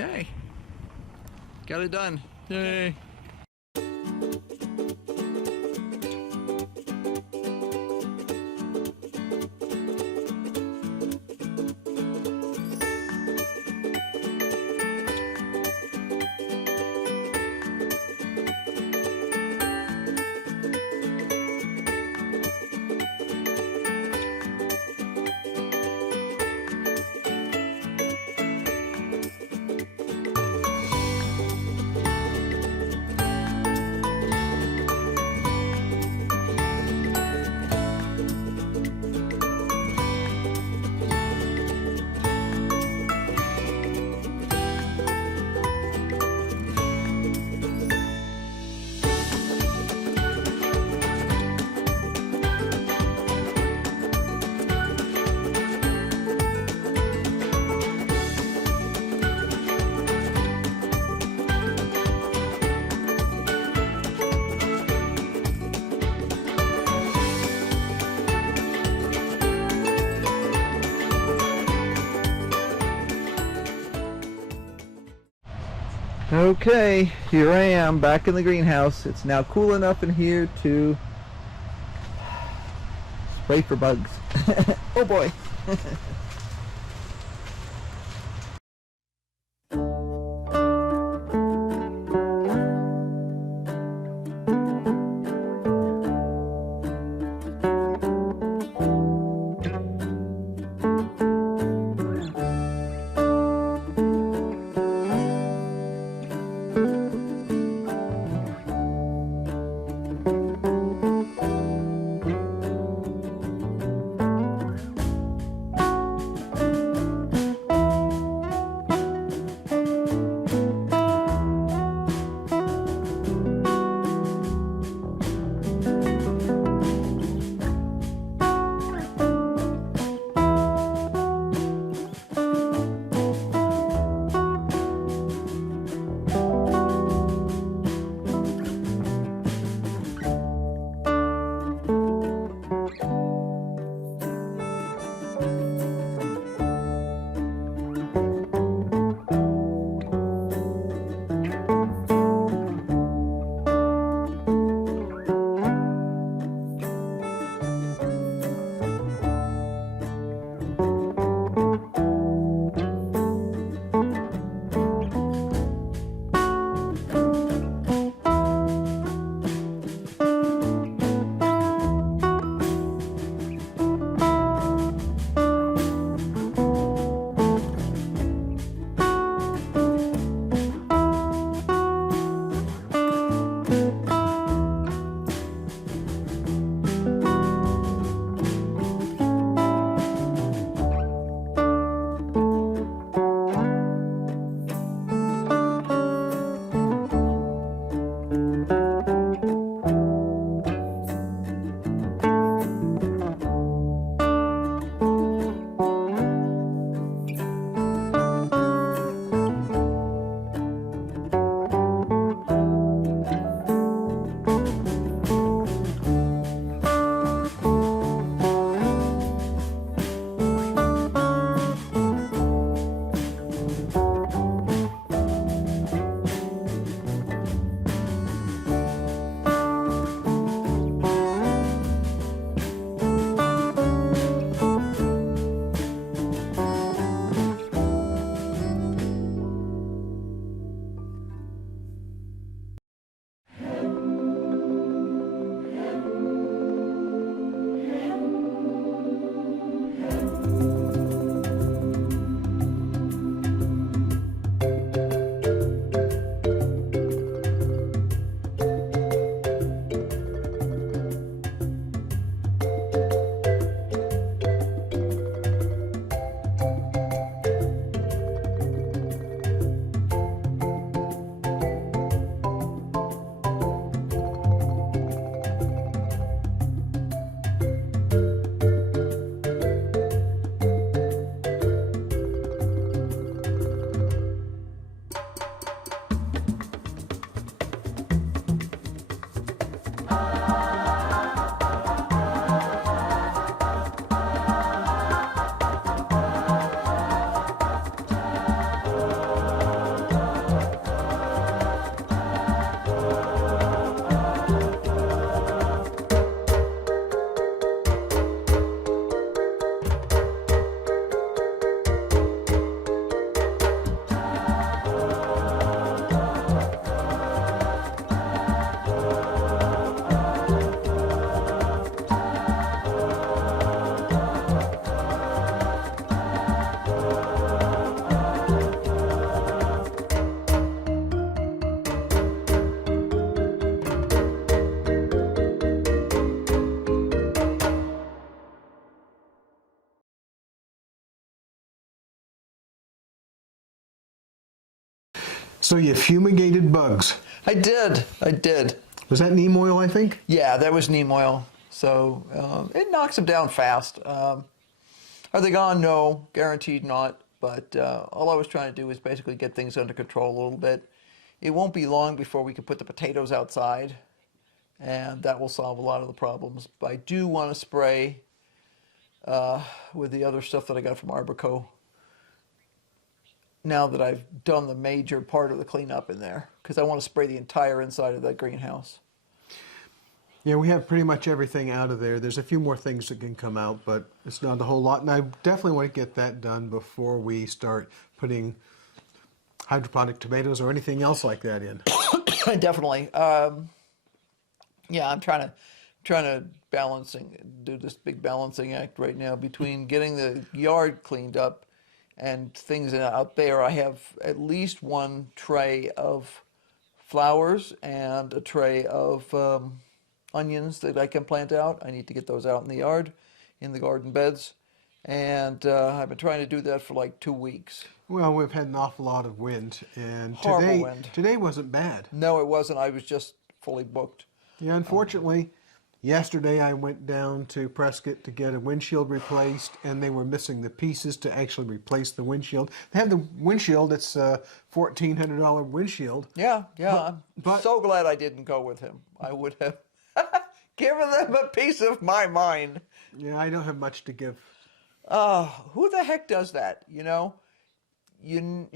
Okay. Got it done. Yay. Okay, here I am back in the greenhouse. It's now cool enough in here to spray for bugs. Oh boy. So you fumigated bugs. I did. Was that neem oil, I think? Yeah, that was neem oil. So it knocks them down fast. Are they gone? No, guaranteed not. But all I was trying to do is basically get things under control a little bit. It won't be long before we can put the potatoes outside, and that will solve a lot of the problems. But I do want to spray with the other stuff that I got from Arborco now that I've done the major part of the cleanup in there, because I want to spray the entire inside of that greenhouse. Yeah, we have pretty much everything out of there. There's a few more things that can come out, but it's not a whole lot. And I definitely want to get that done before we start putting hydroponic tomatoes or anything else like that in. Definitely. Yeah, I'm trying to do this big balancing act right now between getting the yard cleaned up and things out there. I have at least one tray of flowers and a tray of onions that I can plant out. I need to get those out in the yard, in the garden beds. And I've been trying to do that for like 2 weeks. Well, we've had an awful lot of wind, and Horrible wind. Today wasn't bad. No, it wasn't. I was just fully booked. Yeah, unfortunately, yesterday I went down to Prescott to get a windshield replaced, and they were missing the pieces to actually replace the windshield. They have the windshield, it's a $1,400 windshield. Yeah, I'm so glad I didn't go with him. I would have given them a piece of my mind. Yeah, I don't have much to give. Who the heck does that? You know you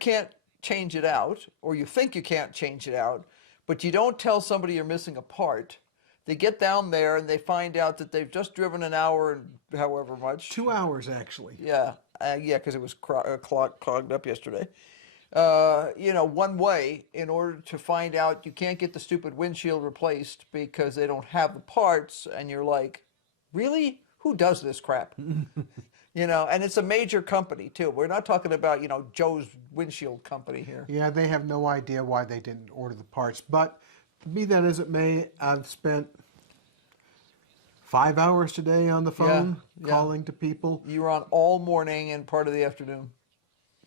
can't change it out, or you think you can't change it out, but you don't tell somebody you're missing a part. They get down there and they find out that they've just driven an hour and however much. 2 hours, actually. Yeah, because it was clogged up yesterday. One way in order to find out you can't get the stupid windshield replaced because they don't have the parts, and you're like, really? Who does this crap? And it's a major company too. We're not talking about, Joe's windshield company here. Yeah, they have no idea why they didn't order the parts. But be that as it may, I've spent 5 hours today on the phone calling to people. You were on all morning and part of the afternoon.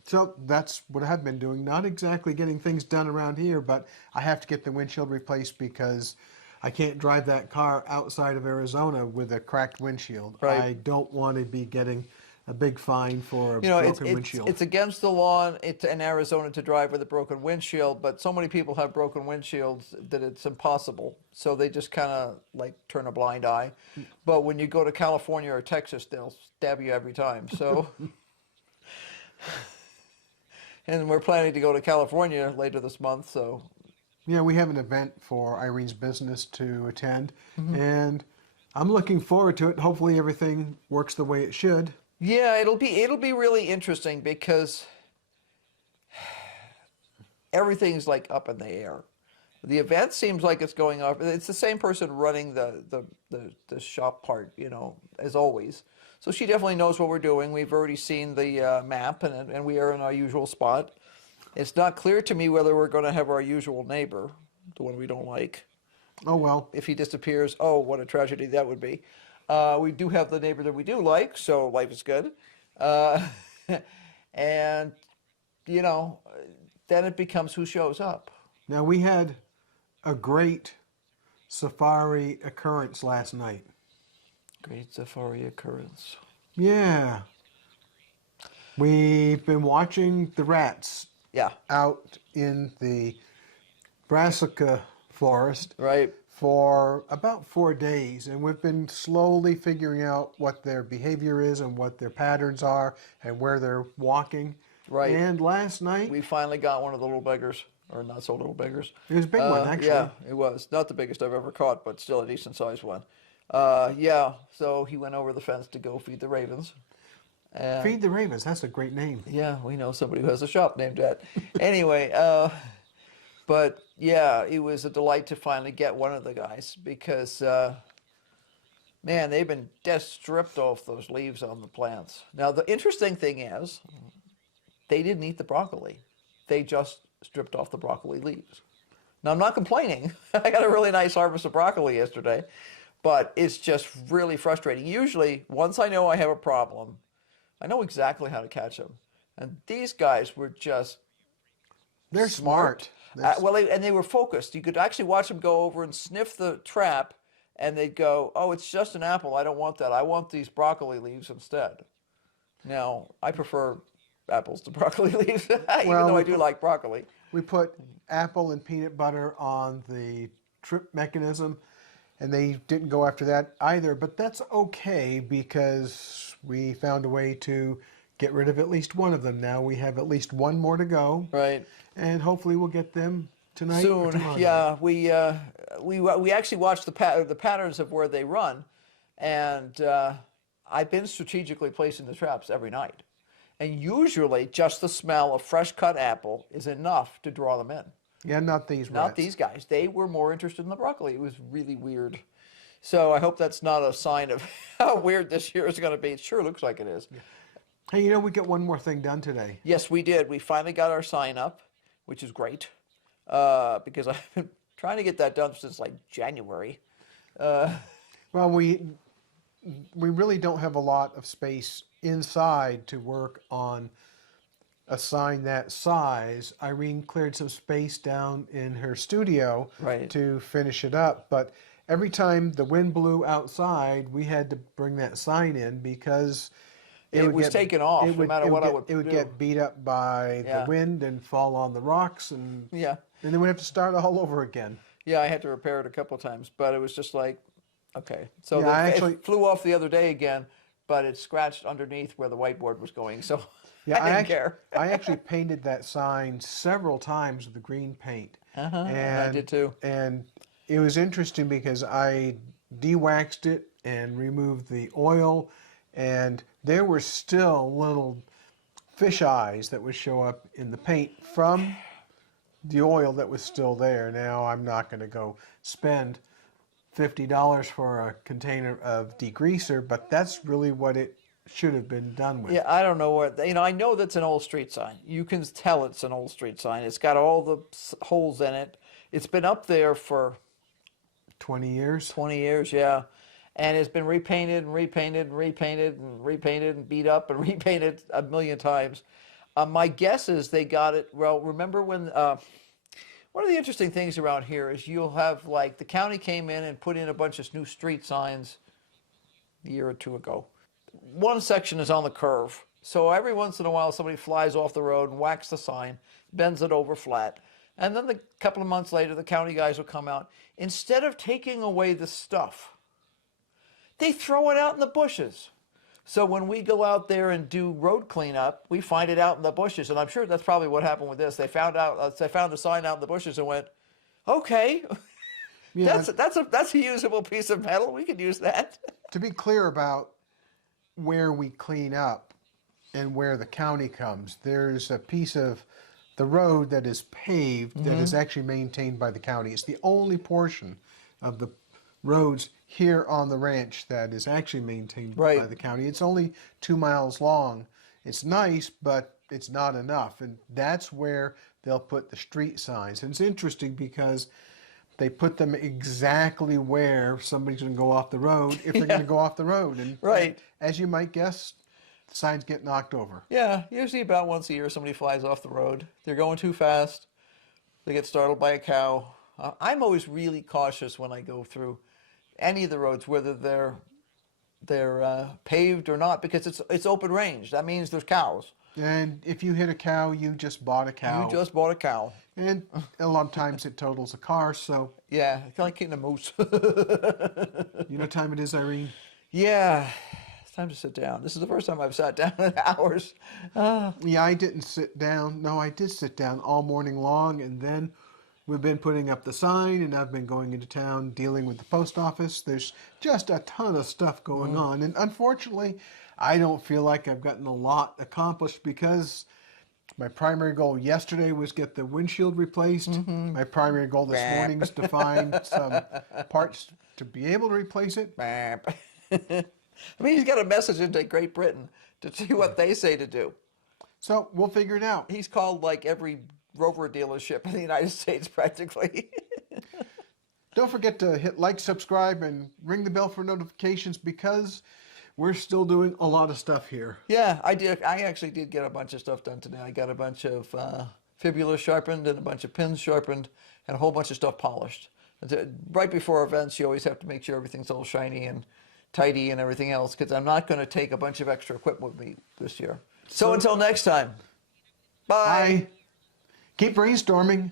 So that's what I've been doing. Not exactly getting things done around here, but I have to get the windshield replaced because I can't drive that car outside of Arizona with a cracked windshield. Right. I don't want to be getting a big fine for a broken windshield. It's against the law in Arizona to drive with a broken windshield, but so many people have broken windshields that it's impossible. So they just kind of like turn a blind eye. But when you go to California or Texas, they'll stab you every time. So, and we're planning to go to California later this month. So, yeah, we have an event for Irene's business to attend, and I'm looking forward to it. Hopefully, everything works the way it should. Yeah, it'll be really interesting because everything's like up in the air. The event seems like it's going off. It's the same person running the shop part, as always. So she definitely knows what we're doing. We've already seen the map, and we are in our usual spot. It's not clear to me whether we're going to have our usual neighbor, the one we don't like. Oh, well. If he disappears, oh, what a tragedy that would be. We do have the neighbor that we do like, so life is good. And, then it becomes who shows up. Now, we had a great safari occurrence last night. Great safari occurrence. Yeah. We've been watching the rats out in the brassica forest. Right. For about 4 days, and we've been slowly figuring out what their behavior is and what their patterns are and where they're walking. Right. And last night we finally got one of the little beggars, or not so little beggars. It was a big one, actually. Yeah, it was. Not the biggest I've ever caught, but still a decent sized one. So he went over the fence to go feed the ravens. Feed the Ravens, that's a great name. Yeah, we know somebody who has a shop named that. Anyway, but yeah, it was a delight to finally get one of the guys because, man, they've been just stripped off those leaves on the plants. Now, the interesting thing is they didn't eat the broccoli. They just stripped off the broccoli leaves. Now, I'm not complaining. I got a really nice harvest of broccoli yesterday, but it's just really frustrating. Usually, once I know I have a problem, I know exactly how to catch them. And these guys were just They're smart. Well, and they were focused. You could actually watch them go over and sniff the trap, and they'd go, "Oh, it's just an apple. I don't want that. I want these broccoli leaves instead." Now, I prefer apples to broccoli leaves, even though I do like broccoli. We put apple and peanut butter on the trip mechanism, and they didn't go after that either. But that's okay because we found a way to get rid of at least one of them. Now we have at least one more to go. Right. And hopefully we'll get them tonight. Soon. Or tomorrow Yeah, night. we actually watched the patterns of where they run, and I've been strategically placing the traps every night. And usually just the smell of fresh cut apple is enough to draw them in. Yeah, not these Not rats. these guys. They were more interested in the broccoli. It was really weird. So I hope that's not a sign of how weird this year is going to be. It sure looks like it is. Hey, you know, we got one more thing done today. Yes, we did. We finally got our sign up, which is great, because I've been trying to get that done since like January. Well, we really don't have a lot of space inside to work on a sign that size. Irene cleared some space down in her studio Right. to finish it up, but every time the wind blew outside, we had to bring that sign in because It was taken off, no matter what I would It would do. get beat up by Yeah. the wind and fall on the rocks, and Yeah. then we'd have to start all over again. Yeah, I had to repair it a couple of times, but it was just like, okay. So Yeah, it flew off the other day again, but it scratched underneath where the whiteboard was going, so Yeah, I didn't care. I actually painted that sign several times with the green paint. I did too. And it was interesting because I de-waxed it and removed the oil, and there were still little fish eyes that would show up in the paint from the oil that was still there. Now, I'm not going to go spend $50 for a container of degreaser, but that's really what it should have been done with. Yeah, I don't know what, I know that's an old street sign. You can tell it's an old street sign. It's got all the holes in it. It's been up there for 20 years. 20 years, yeah. And it's been repainted and repainted and repainted and repainted and beat up and repainted a million times. My guess is they got it, well, remember when, one of the interesting things around here is you'll have, like, the county came in and put in a bunch of new street signs a year or two ago. One section is on the curve. So every once in a while somebody flies off the road and whacks the sign, bends it over flat. And then a couple of months later, the county guys will come out. Instead of taking away the stuff, they throw it out in the bushes. So when we go out there and do road cleanup, we find it out in the bushes. And I'm sure that's probably what happened with this. They found the sign out in the bushes and went, okay, Yeah. that's a usable piece of metal. We could use that. To be clear about where we clean up and where the county comes, there's a piece of the road that is paved that is actually maintained by the county. It's the only portion of the roads here on the ranch that is actually maintained by Right. the county. It's only 2 miles long. It's nice, but it's not enough. And that's where they'll put the street signs. And it's interesting because they put them exactly where somebody's going to go off the road if they're going to go off the road. And Right. as you might guess, the signs get knocked over. Yeah, usually about once a year somebody flies off the road. They're going too fast. They get startled by a cow. I'm always really cautious when I go through any of the roads, whether they're paved or not, because it's open range. That means there's cows. And if you hit a cow, you just bought a cow. You just bought a cow. And a lot of times it totals a car, so Yeah, it's like hitting a moose. you know what time it is, Irene? Yeah, it's time to sit down. This is the first time I've sat down in hours. Yeah, I didn't sit down. No, I did sit down all morning long, and then we've been putting up the sign, and I've been going into town dealing with the post office. There's just a ton of stuff going on, and unfortunately, I don't feel like I've gotten a lot accomplished because my primary goal yesterday was get the windshield replaced. My primary goal this morning is to find some parts to be able to replace it. I mean, he's got a message into Great Britain to see what they say to do. So we'll figure it out. He's called like every Rover dealership in the United States practically. Don't forget to hit like, subscribe, and ring the bell for notifications because we're still doing a lot of stuff here. Yeah, I did. I actually did get a bunch of stuff done today. I got a bunch of fibula sharpened and a bunch of pins sharpened and a whole bunch of stuff polished. Right before events, you always have to make sure everything's all shiny and tidy and everything else, because I'm not going to take a bunch of extra equipment with me this year. So until next time, bye. Bye. Keep brainstorming.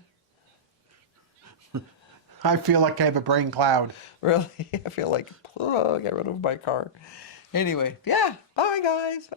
I feel like I have a brain cloud. Really? I feel like, oh, I got rid of my car. Anyway, yeah, bye guys.